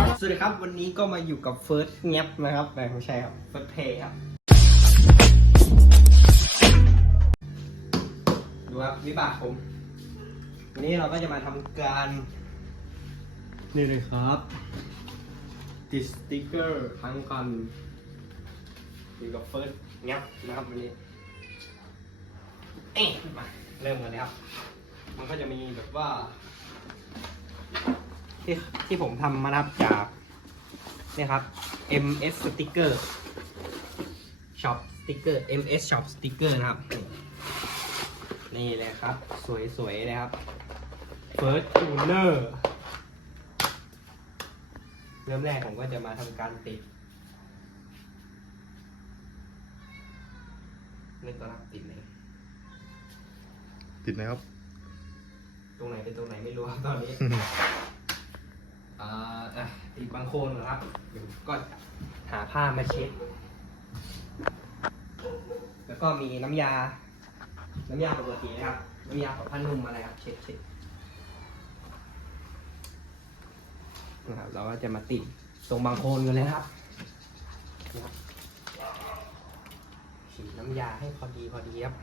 สวัสดีครับวันนี้ก็มาอยู่กับเฟิร์สเงียบนะครับแต่ไม่ใช่ครับเฟิร์สเพย์ครับดูครับวิบากผม วันนี้เราก็จะมาทำการ นี่เลยครับติดสติ๊กเกอร์ทั้งคันอยู่กับเฟิร์สเงียบนะครับวันนี้เอ๊ะมาเริ่มกันเลยครับ มันก็จะมีแบบว่า ที่ที่ผมทำมานะครับจากเนี่ยครับ MS Sticker Shop Sticker MS Shop Sticker นะครับ นี่เลยครับ สวยๆเลยครับ First Tuner เริ่มแรกผมก็จะมาทำการติดเล่นตัวรับติดเลยติดนะครับ ตรงไหนเป็นตรงไหนไม่รู้ครับตอนนี้ อะติดบางโคนก่อครับเดี๋ยวก็หาผ้ามาเช็ด แล้วก็มีน้ำยา น้ำยาปกตินะครับ น้ำยาของผ้านุ่มอะไรครับ เช็ดเช็ดนะครับ เราก็จะมาติดตรงบางโคนกันเลยครับนะครับฉีดน้ำยาให้พอดีพอดีครับ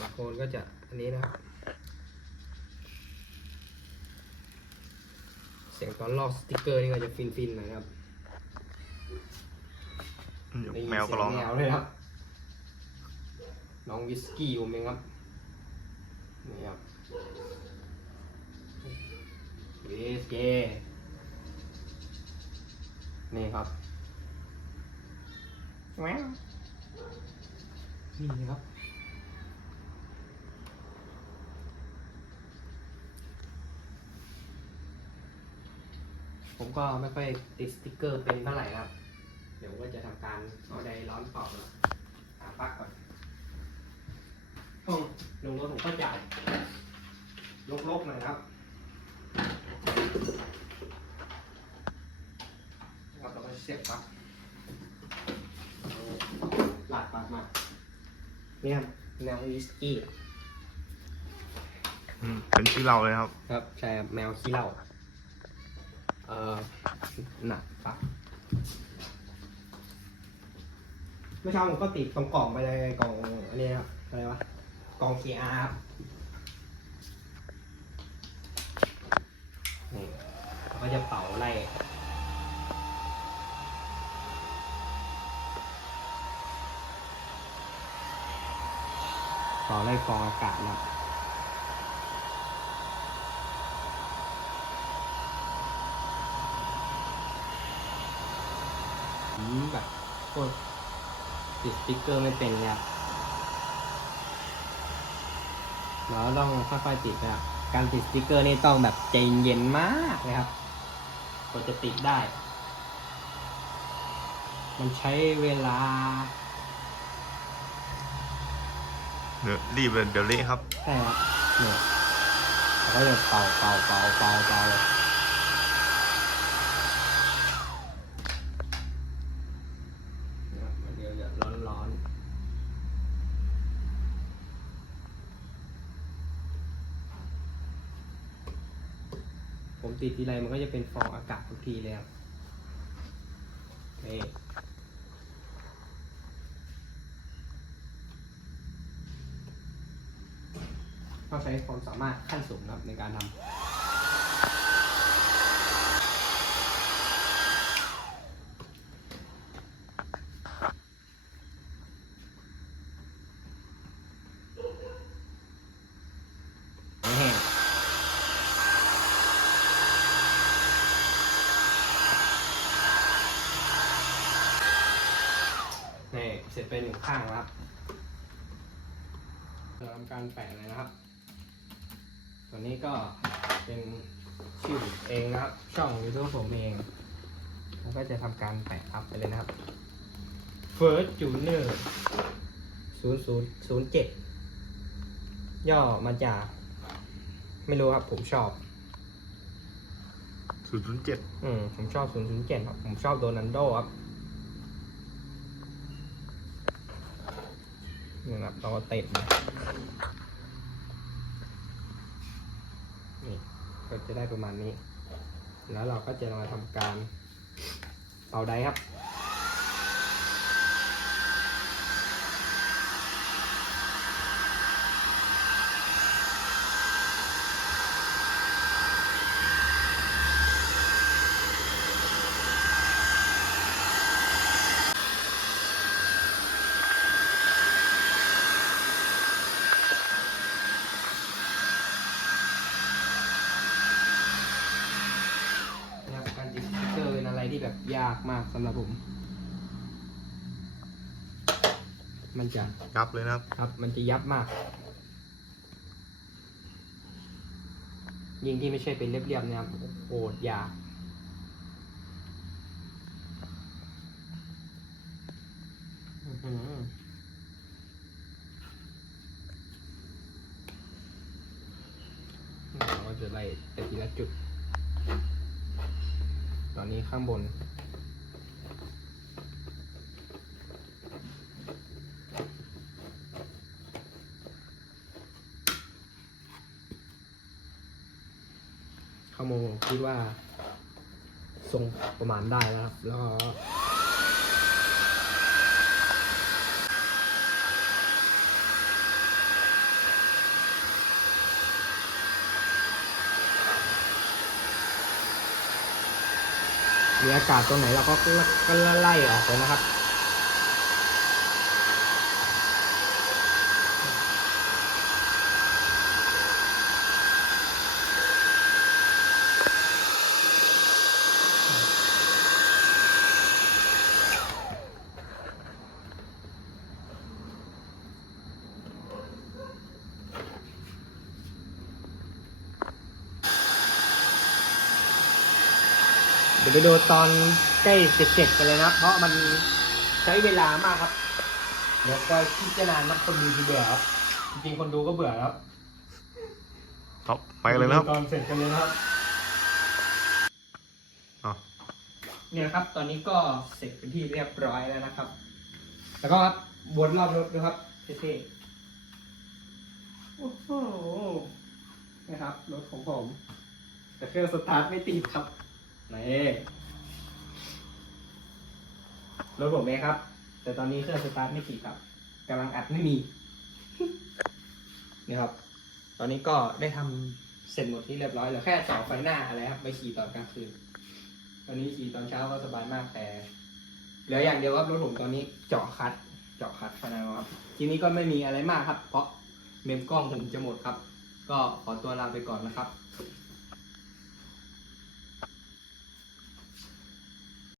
บางโคนก็จะอันนี้นะครับ สียงตอนลอกสติกเกอร์นี่ก็จะฟินๆหน่อยครับเดี๋ยวได้ยินแมวก็ร้องเสียแมวเลยครับ น้องวิสกี้ผมเองครับ นี่ครับวิสกี้นี่ครับแมวนี่ครับ ผมก็ไม่ค่อยติดสติกเกอร์เป็นเท่าไหร่นะครับ เดี๋ยวก็จะทำการเอาไดร้อนเป่านะหาปลั๊กก่อนห้องลงรถผมก็จะลกๆหน่อยนะครับแล้วเราก็เสียบปลั๊กหลาดปลั๊กมาเนี่ยครับแนววิสกี้ อืมเป็นชื่อเราเลยครับ ครับ ใช่ครับแมวขี้เหล้า เอ่อหนักปะเมื่อเช้าผมก็ติดตรงกล่องไปเลยกล่องอันนี้ครับอะไรวะกล่อง KR ครับนี่เราก็จะเป่าไล่เป่าไล่ฟองอากาศนะครับ ผม แบบพวกติดสติ๊กเกอร์ไม่เป็นเนี่ยครับเราต้องค่อยๆติดนะครับการติดสติ๊กเกอร์นี่ต้องแบบใจเย็นมากนะครับกว่าจะติดได้ มันใช้เวลาเดี๋ยวรีบเลยเดี๋ยวเละครับ ใช่ครับเนี่ยเราก็จะเป่าเป่าเป่าเป่าเป่านะครับเดี๋ยวเดี๋ยวร้อนร้อน ผมติดทีไรมันก็จะเป็นฟองอากาศทุกทีเลยครับนี่ต้องใช้ความสามารถขั้นสูงครับในการทำ แห้งนี่ เสร็จไปหนึ่งข้างแล้วครับเราทำการแปะเลยนะครับ ตัวนี้ก็เป็นชื่อผมเองนะครับ ช่องยูทูบผมเองแล้วก็จะทำการแปะอัพไปเลยนะครับ First Junior 0007 ย่อมาจาก ไม่รู้ครับ ผมชอบ 007 อืมผมชอบ 007ครับผมชอบโดนันโดครับ นี่นะครับเราก็เตะมานี่ก็จะได้ประมาณนี้ แล้วเราก็จะมาทำการเป่าไดครับการติดสติ๊กเกอร์เป็นอะไรที่ แบบยากมากสำหรับผม มันจะยับเลยนะครับ ครับ มันจะยับมาก ยิงที่ไม่ใช่เป็นเรียบๆเนะครับโหดยากอื้อหือเราก็จะไล่ไปทีละจุดต อนนี้ข้างบน ข้างบนผมคิดว่าทรงประมาณได้แล้วครับ แล้วก็ มีอากาศตรงไหนเราก็ก็ไล่ออกเลยนะครับ ยวไปดูตอนใกล้เสร็จๆกันเลยนะ เพราะมันใช้เวลามากครับ เดี๋ยวก็คิดจะนานมากคนดูจะเบื่อครับ จริงๆคนดูก็เบื่อแล้วครับไปเลยนะครับตอนเสร็จกันเลยนะครับอ๋อเนี่ยนะครับ ตอนนี้ก็เสร็จเป็นที่เรียบร้อยแล้วนะครับ แล้วก็วนรอบรถด้วยครับเท่ๆโอ้โหนะครับรถของผม แต่เครื่องสตาร์ทไม่ติดครับ นี่รถผมเองครับ แต่ตอนนี้เครื่องสตาร์ทไม่ติดครับกำลังอัดไม่มี นี่ครับ ตอนนี้ก็ได้ทำเสร็จหมดที่เรียบร้อยเหลือแค่ต่อไฟหน้าอะไรครับไปขี่ตอนกลางคืน ตอนนี้ขี่ตอนเช้าก็สบายมากแต่เหลืออย่างเดียวครับรถผมตอนนี้เจาะคัดเจาะคัดภายในครับ ทีนี้ก็ไม่มีอะไรมากครับ เพราะเมมกล้องผมจะหมดครับ ก็ขอตัวลาไปก่อนนะครับส